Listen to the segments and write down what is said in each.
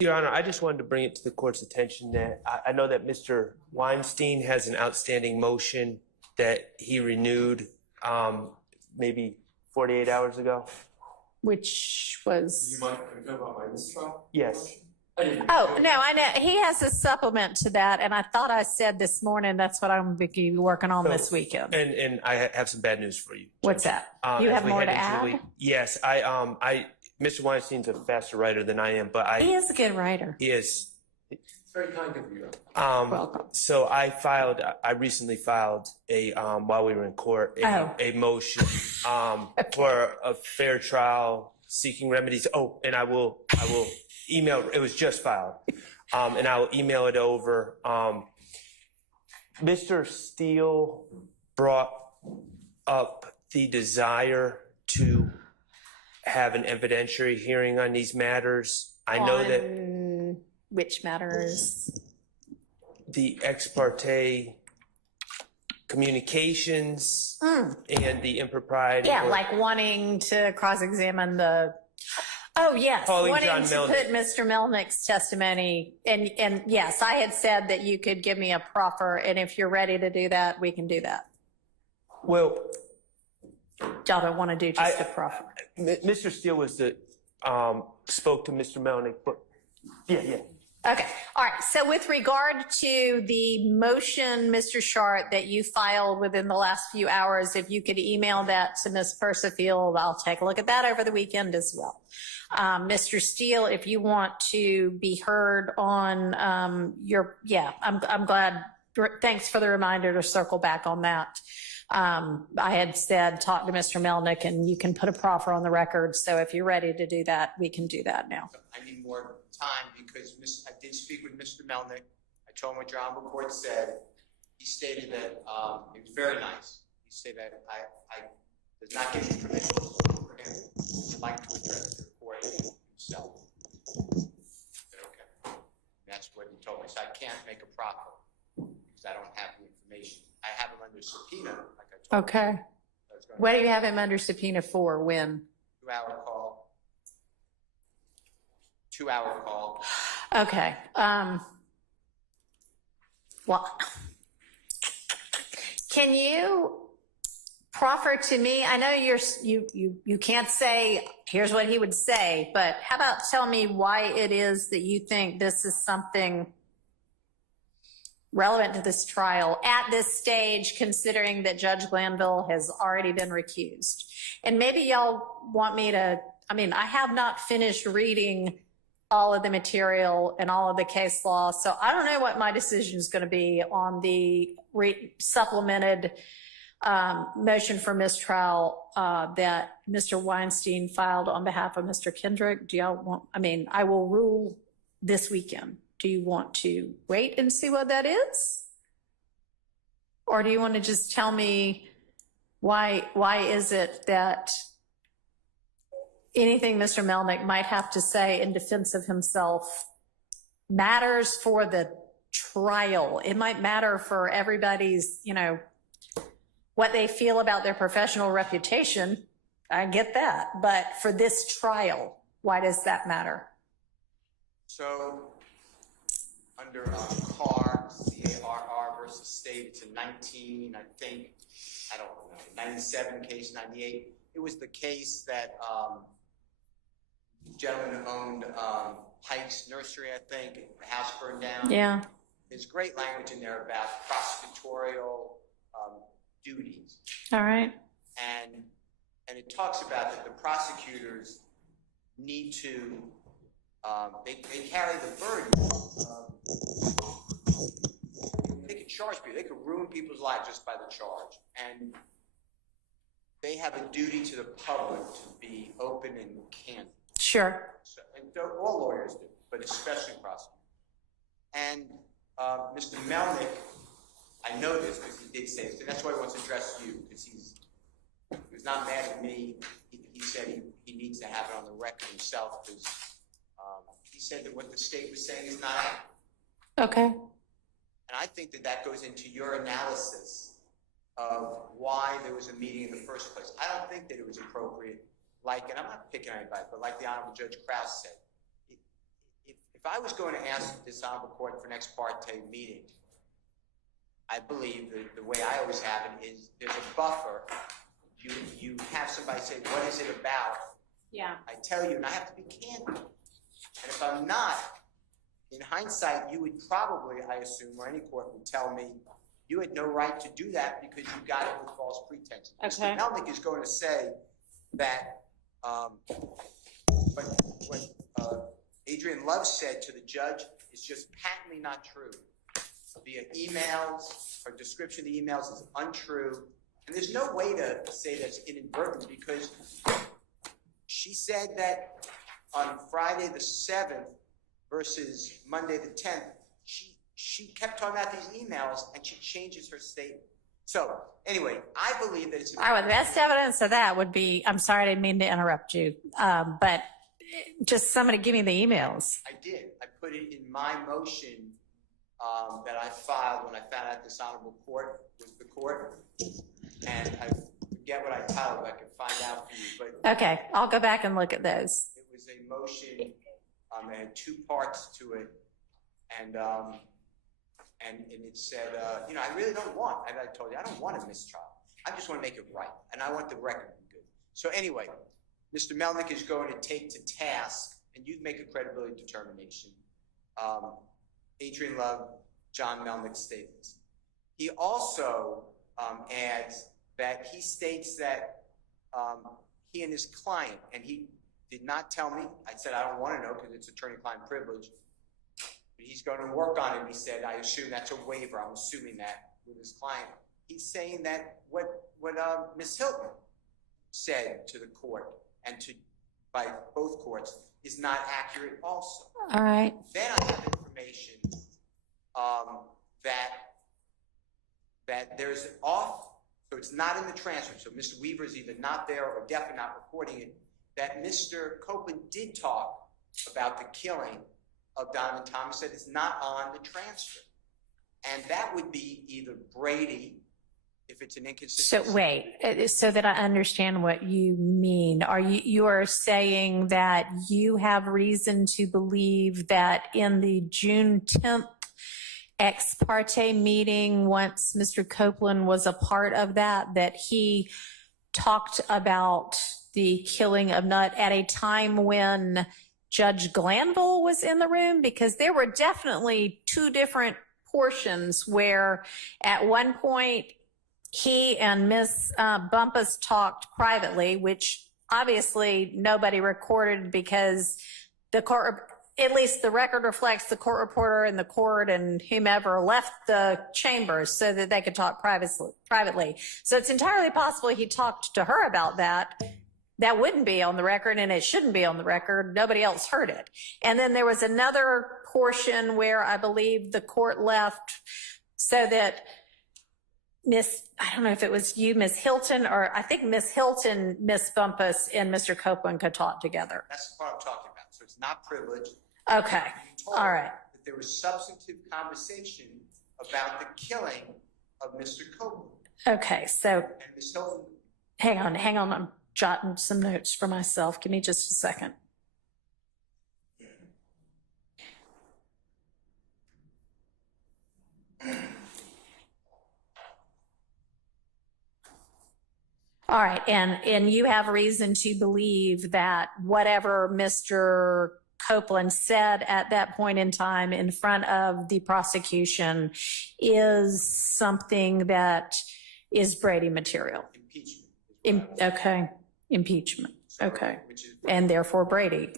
Your Honor, I just wanted to bring it to the court's attention that I know that Mr. Weinstein has an outstanding motion that he renewed maybe 48 hours ago. Which was... You might go about my mistrial? Yes. Oh, no, I know. He has a supplement to that, and I thought I said this morning that's what I'm going to be working on this weekend. And I have some bad news for you. What's that? You have more to add? Yes, Mr. Weinstein's a faster writer than I am, but He is a good writer. He is. It's very kind of you. Welcome. So I recently filed while we were in court, a motion for a fair trial seeking remedies. Oh, and I will email, it was just filed, and I will email it over. Mr. Steele brought up the desire to have an evidentiary hearing on these matters. I know that... Which matters? The ex parte communications and the impropriety. Yeah, like wanting to cross-examine the... Oh, yes, wanting to put Mr. Melnick's testimony. And yes, I had said that you could give me a proffer, and if you're ready to do that, we can do that. Well... Y'all don't want to do just a proffer. Mr. Steele was spoke to Mr. Melnick, but yeah. Okay. All right. So with regard to the motion, Mr. Shart, that you filed within the last few hours, if you could email that to Ms. Persifield, I'll take a look at that over the weekend as well. Mr. Steele, if you want to be heard on I'm glad. Thanks for the reminder to circle back on that. I had said, talk to Mr. Melnick and you can put a proffer on the record. So if you're ready to do that, we can do that now. I need more time because I did speak with Mr. Melnick. I told him what your Honorable Court said. He stated that it was very nice. He said that I does not give you permission for him. He'd like to address the court himself. I said, okay. That's what he told me. So I can't make a proffer because I don't have the information. I have him under subpoena, like I told Okay. you. What do you have him under subpoena for? When? 2-hour call. 2-hour call. Okay. Well, can you proffer to me? I know you can't say, here's what he would say, but how about tell me why it is that you think this is something relevant to this trial at this stage, considering that Judge Glanville has already been recused. And maybe y'all want me to, I have not finished reading all of the material and all of the case law, so I don't know what my decision is going to be on the supplemented motion for mistrial that Mr. Weinstein filed on behalf of Mr. Kendrick. Do y'all want, I will rule this weekend. Do you want to wait and see what that is? Or do you want to just tell me why is it that anything Mr. Melnick might have to say in defense of himself matters for the trial? It might matter for everybody's, what they feel about their professional reputation. I get that. But for this trial, why does that matter? So, under CAR, C-A-R-R versus State, it's a 97 case, 98. It was the case that the gentleman who owned Pike's Nursery, I think, the house burned down. Yeah. There's great language in there about prosecutorial duties. All right. And it talks about that the prosecutors need to they carry the burden of, they can charge people, they can ruin people's lives just by the charge. And they have a duty to the public to be open and candid. Sure. So, and all lawyers do, but especially prosecutors. And Mr. Melnick, I know this because he did say this, and that's why he wants to address you, because he was not mad at me. He said he needs to have it on the record himself because he said that what the state was saying is not accurate. Okay. And I think that goes into your analysis of why there was a meeting in the first place. I don't think that it was appropriate, and I'm not picking on anybody, but like the Honorable Judge Krause said, if I was going to ask this honorable court for an ex parte meeting, I believe the way I always have it is there's a buffer. You have somebody say, what is it about? Yeah. I tell you, and I have to be candid. And if I'm not, in hindsight, you would probably, I assume, or any court would tell me, you had no right to do that because you got it with false pretenses. Okay. Mr. Melnick is going to say that what Adrian Love said to the judge is just patently not true. Via emails, her description of the emails is untrue. And there's no way to say that's inadvertent because she said that on Friday the 7th versus Monday the 10th, she kept talking about these emails and she changes her statement. So anyway, I believe that it's... All right, well, the best evidence of that would be, I'm sorry, I didn't mean to interrupt you, but just somebody give me the emails. I did. I put it in my motion that I filed when I found out this honorable court was the court. And I forget what I titled, but I can find out for you. But Okay, I'll go back and look at those. it was a motion, it had two parts to it. And it said, I really don't want, as I told you, I don't want a mistrial. I just want to make it right. And I want the record to be good. So anyway, Mr. Melnick is going to take to task, and you'd make a credibility determination, Adrian Love, John Melnick's statements. He also adds that he states that he and his client, and he did not tell me, I said I don't want to know because it's attorney-client privilege, but he's going to work on it. He said, I assume that's a waiver. I'm assuming that with his client. He's saying that what Ms. Hilton said to the court and by both courts is not accurate also. All right. Then I have information that there's an off, so it's not in the transcript. So Mr. Weaver is either not there or definitely not recording it, that Mr. Copeland did talk about the killing of Donovan Thomas, that it's not on the transcript. And that would be either Brady, if it's an inconsistency. So wait, so that I understand what you mean, you are saying that you have reason to believe that in the June 10th ex parte meeting, once Mr. Copeland was a part of that he talked about the killing of Nutt at a time when Judge Glanville was in the room? Because there were definitely two different portions where at one point he and Miss Bumpus talked privately, which obviously nobody recorded because the court, at least the record reflects the court reporter and the court and whomever left the chambers so that they could talk privately. So it's entirely possible he talked to her about that. That wouldn't be on the record, and it shouldn't be on the record. Nobody else heard it. And then there was another portion where I believe the court left so that I don't know if it was you, Miss Hilton, or I think Miss Hilton, Miss Bumpus, and Mr. Copeland could talk together. That's the part I'm talking about. So it's not privileged. Okay. All right. That there was substantive conversation about the killing of Mr. Copeland. Okay. So And Miss Hilton. hang on. I'm jotting some notes for myself. Give me just a second. All right, and you have reason to believe that whatever Mr. Copeland said at that point in time in front of the prosecution is something that is Brady material. Impeachment. Okay, impeachment. Okay, and therefore Brady.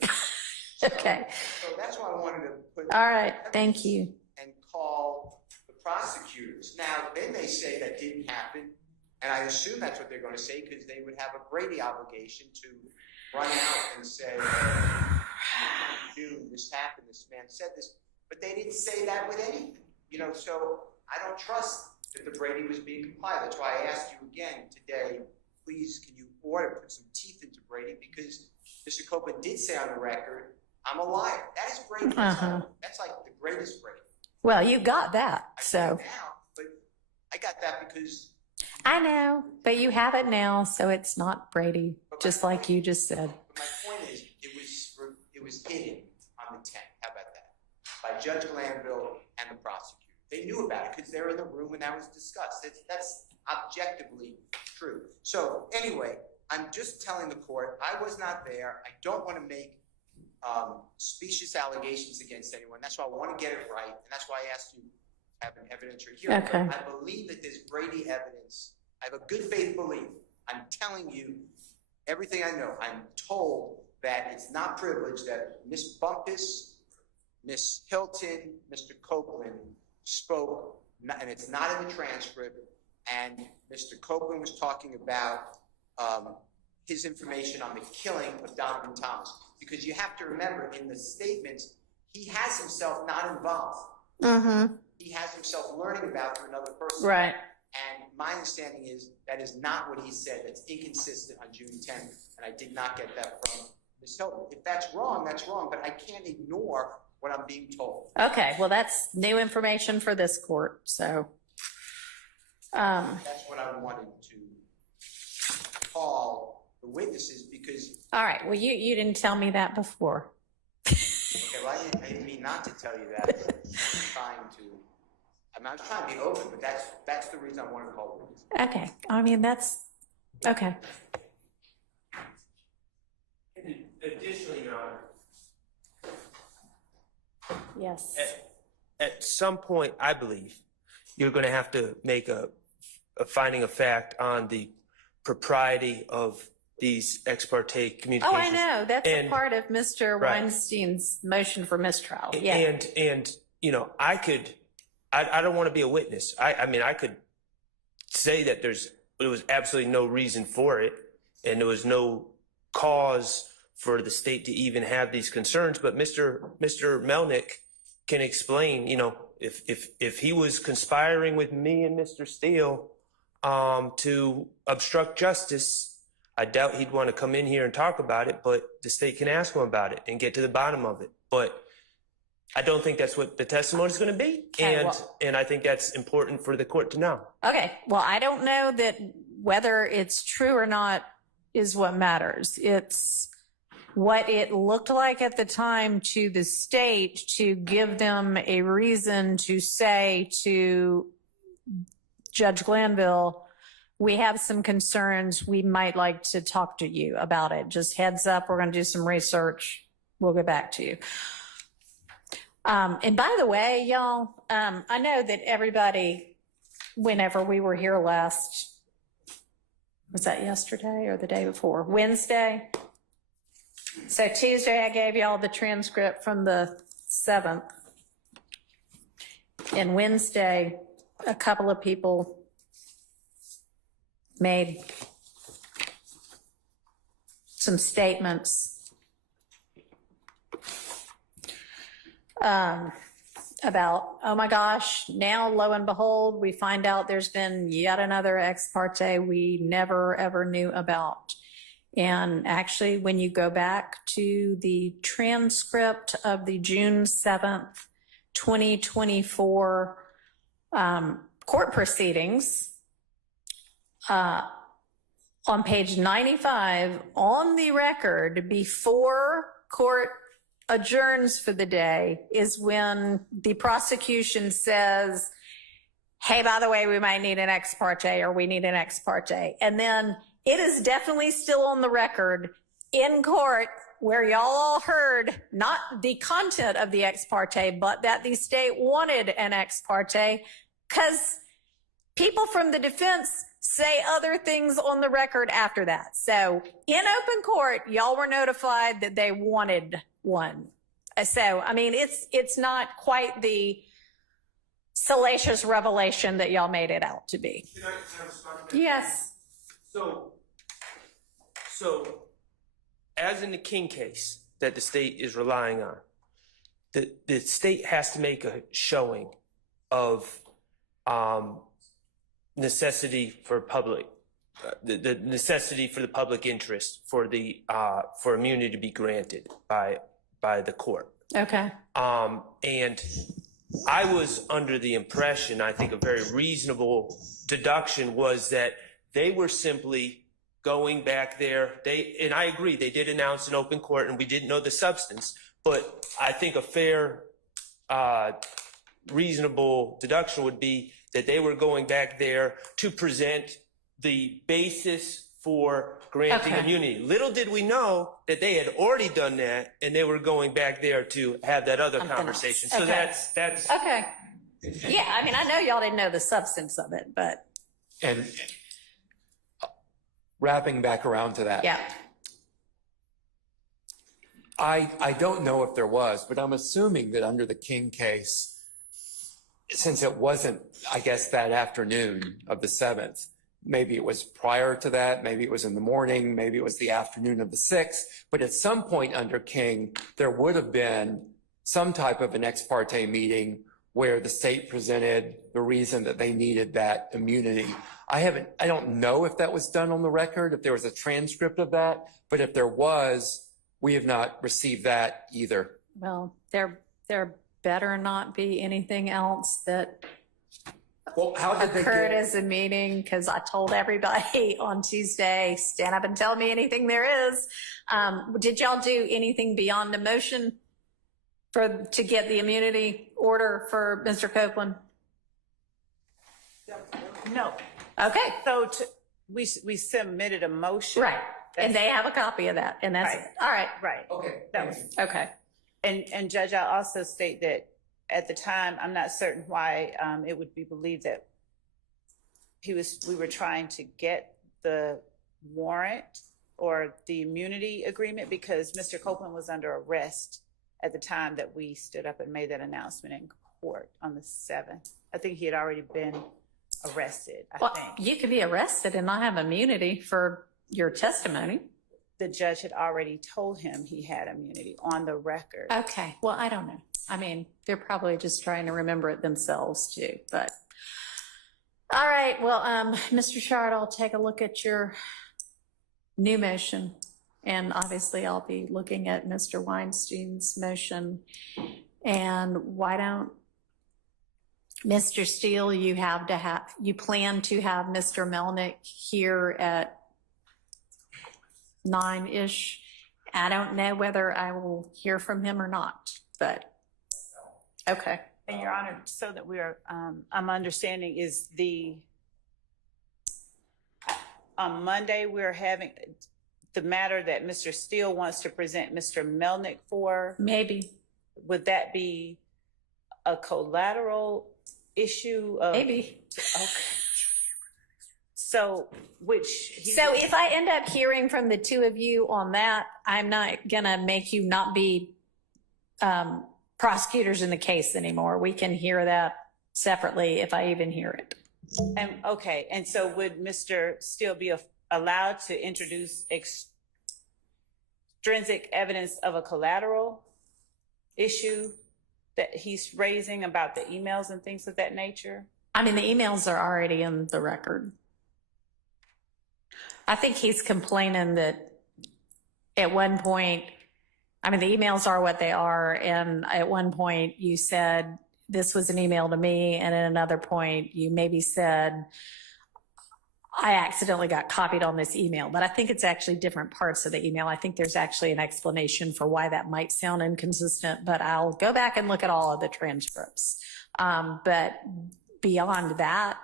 Okay. So that's why I wanted to put. All right, thank you. And call the prosecutors. Now, they may say that didn't happen. And I assume that's what they're going to say because they would have a Brady obligation to run out and say, June, this happened, this man said this. But they didn't say that with anything. So I don't trust that the Brady was being complied. That's why I asked you again today, please, can you put some teeth into Brady? Because Mr. Copeland did say on the record, I'm a liar. That is Brady. That's like the greatest Brady. Well, you got that, so. But I got that because... I know, but you have it now, so it's not Brady, just like you just said. But my point is, it was hidden on the 10th. How about that? by Judge Glanville and the prosecutor. They knew about it because they were in the room when that was discussed. That's objectively true. So anyway, I'm just telling the court, I was not there. I don't want to make specious allegations against anyone. That's why I want to get it right, and that's why I asked you to have an evidentiary hearing. Okay. I believe that there's Brady evidence. I have a good faith belief. I'm telling you everything I know. I'm told that it's not privileged, that Miss Bumpus, Miss Hilton, Mr. Copeland spoke, and it's not in the transcript, and Mr. Copeland was talking about his information on the killing of Donovan Thomas. Because you have to remember, in the statements, he has himself not involved. Mm-hmm. He has himself learning about through another person. Right. And my understanding is that is not what he said. That's inconsistent on June 10th, and I did not get that from Ms. Hilton. If that's wrong, but I can't ignore what I'm being told. Okay, well, that's new information for this court, so. That's what I wanted to call the witnesses, because, All right, well, you didn't tell me that before. okay, well, I didn't mean not to tell you that. But I was trying to be open, but that's the reason I wanted to call witnesses. Okay, I mean, that's, okay. Additionally, Your Honor, Yes. at some point, I believe, you're going to have to make a finding of fact on the propriety of these ex parte communications. Oh, I know, that's a And- part of Mr. Right. Weinstein's motion for mistrial, yeah. And you know, I don't want to be a witness. I mean, I could say that there was absolutely no reason for it, and there was no cause for the state to even have these concerns. But Mr. Melnick can explain, you know, if he was conspiring with me and Mr. Steele to obstruct justice, I doubt he'd want to come in here and talk about it, but the state can ask him about it and get to the bottom of it. But I don't think that's what the testimony is going to be. Okay, And I think that's important for the court to know. Okay, well, I don't know that whether it's true or not is what matters. It's what it looked like at the time to the state to give them a reason to say to Judge Glanville, we have some concerns. We might like to talk to you about it. Just heads up, we're going to do some research. We'll get back to you. And by the way, y'all, I know that everybody, whenever we were here last, was that yesterday or the day before? Wednesday. So Tuesday, I gave y'all the transcript from the 7th. And Wednesday, a couple of people made some statements about, oh my gosh, now lo and behold, we find out there's been yet another ex parte we never ever knew about. And actually, when you go back to the transcript of the June 7th, 2024 court proceedings, on page 95, on the record, before court adjourns for the day, is when the prosecution says, hey, by the way, we might need an ex parte, or we need an ex parte. And then it is definitely still on the record in court where y'all all heard not the content of the ex parte, but that the state wanted an ex parte, because people from the defense say other things on the record after that. So in open court, y'all were notified that they wanted one. So, I mean, it's not quite the salacious revelation that y'all made it out to be. Can I respond to that? Yes. So, as in the King case that the state is relying on, the state has to make a showing of necessity for public, the necessity for the public interest for for immunity to be granted by the court. Okay. And I was under the impression, I think a very reasonable deduction was that they were simply going back there. And I agree, they did announce an open court and we didn't know the substance, but I think a fair reasonable deduction would be that they were going back there to present the basis for granting Okay. immunity. Little did we know that they had already done that, and they were going back there to have that other Something conversation. else. So Okay. that's Okay. Yeah, I mean, I know y'all didn't know the substance of it, but And wrapping back around to that. yeah. I don't know if there was, but I'm assuming that under the King case, since it wasn't, I guess, that afternoon of the 7th, maybe it was prior to that, maybe it was in the morning, maybe it was the afternoon of the 6th, but at some point under King, there would have been some type of an ex parte meeting where the state presented the reason that they needed that immunity. I don't know if that was done on the record, if there was a transcript of that, but if there was, we have not received that either. Well, there better not be anything else that Well, how did they occurred get? as a meeting, because I told everybody on Tuesday, stand up and tell me anything there is. Did y'all do anything beyond the motion to get the immunity order for Mr. Copeland? No. Okay, So we submitted a motion. right. And they have a copy of that, and that's, Right. all right, Right. Okay. That was, okay. and Judge, I'll also state that at the time, I'm not certain why it would be believed that we were trying to get the warrant or the immunity agreement because Mr. Copeland was under arrest at the time that we stood up and made that announcement in court on the 7th. I think he had already been arrested, I Well, think. you could be arrested and not have immunity for your testimony. The judge had already told him he had immunity on the record. Okay, well, I don't know. I mean, they're probably just trying to remember it themselves too, but. All right, well, Mr. Shard, I'll take a look at your new motion. And obviously I'll be looking at Mr. Weinstein's motion. And why don't, Mr. Steele, you plan to have Mr. Melnick here at 9-ish. I don't know whether I will hear from him or not, but, okay. And Your Honor, so that we are, I'm understanding is on Monday, we're having the matter that Mr. Steele wants to present Mr. Melnick for, Maybe, would that be a collateral issue of? maybe. Okay. So, So if I end up hearing from the two of you on that, I'm not gonna make you not be prosecutors in the case anymore. We can hear that separately if I even hear it. okay, and so would Mr. Steele be allowed to introduce extrinsic evidence of a collateral issue that he's raising about the emails and things of that nature? I mean, the emails are already in the record. I think he's complaining that at one point, I mean, the emails are what they are. And at one point you said, this was an email to me. And at another point you maybe said, I accidentally got copied on this email, but I think it's actually different parts of the email. I think there's actually an explanation for why that might sound inconsistent, but I'll go back and look at all of the transcripts. But beyond that,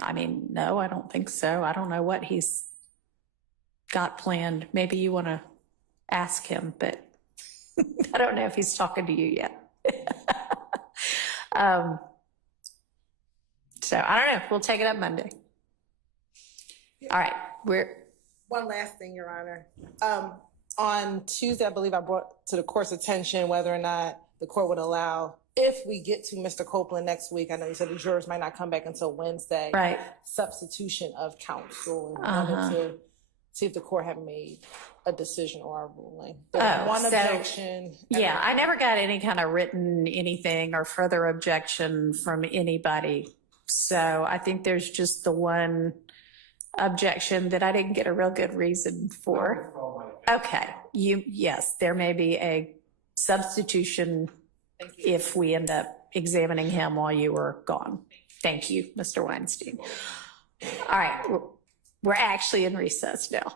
I mean, no, I don't think so. I don't know what he's got planned. Maybe you want to ask him, but I don't know if he's talking to you yet. So I don't know. We'll take it up Monday. All right. One last thing, Your Honor. On Tuesday, I believe I brought to the court's attention whether or not the court would allow, if we get to Mr. Copeland next week, I know you said the jurors might not come back until Wednesday. Right. Substitution of counsel, and Uh-huh. wanted to see if the court had made a decision or a ruling. Oh, There's one so- objection. Yeah, I never got any kind of written anything or further objection from anybody. So I think there's just the one objection that I didn't get a real good reason for. Okay, yes, there may be a substitution if we end up examining him while you were gone. Thank you, Mr. Weinstein. All right, we're actually in recess now.